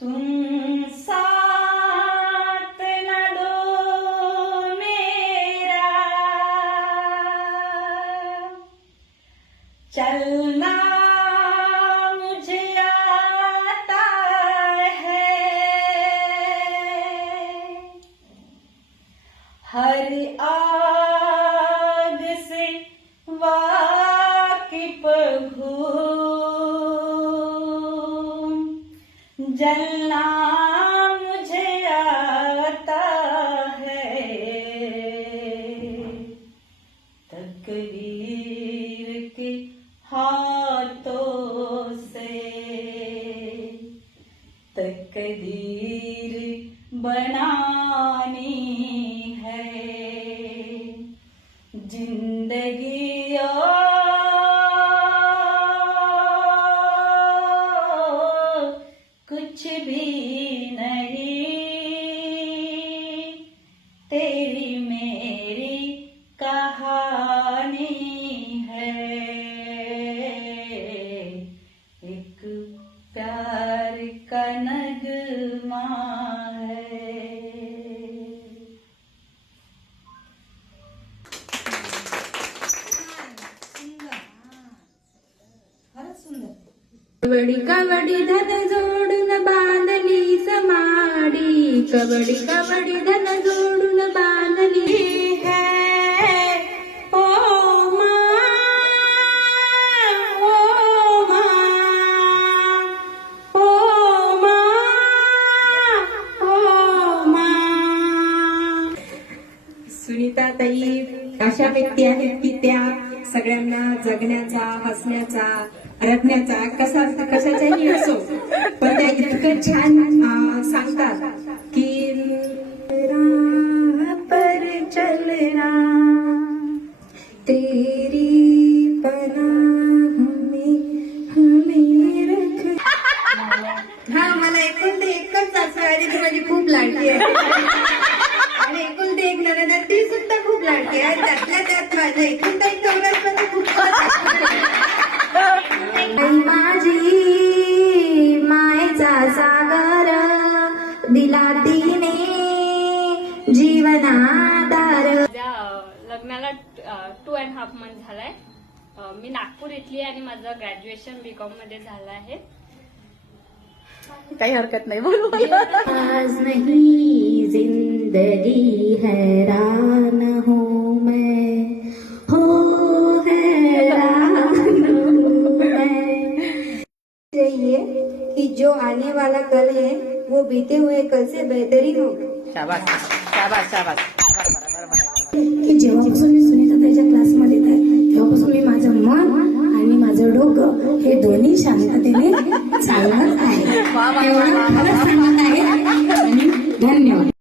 तुम मेरा। चलना मुझे आता है। हर आग से वाकिफ हूँ। जलना मुझे आता है। तकदीर के हाथों से। तकदीर बनानी प्यार का नगमा है कबड्डी कबड्डी धन जोडून बांधली समाडी कबड्डी कबड्डी धन जोडून ताई अशा व्यक्ती आहेत की त्या सगळ्यांना जगण्याचा हसण्याचा रडण्याचा कसा कशाचाही असो पण त्या इतकं छान सांगतात की पर चलना तेरी पनाह में हमें रख हा मला एकूण ते एकच सासू ती माझी खूप लाडकी आहे आणि एकूण ते एक नणंद आहे, ती त्यातल्या त्यात माझं खूप मायेचा सागर दिला तिने जीवनाधार. लग्नाला टू अँड हाफ मंथ झालाय. मी नागपूर इथली आणि माझं ग्रॅज्युएशन बी कॉममध्ये झालं आहे. काही हरकत नाही बोलू. आज नहीं जिंदगी हैरान वाला कल है वो बीते हुए कल से बेहतरीन हो। शाबास शाबास शाबास की जेव्हापासून मी सुनीता ताईच्या क्लासमध्ये येत आहे तेव्हापासून मी माझं मन आणि माझं डोकं हे दोन्ही शांततेने चालवत आहे. धन्यवाद.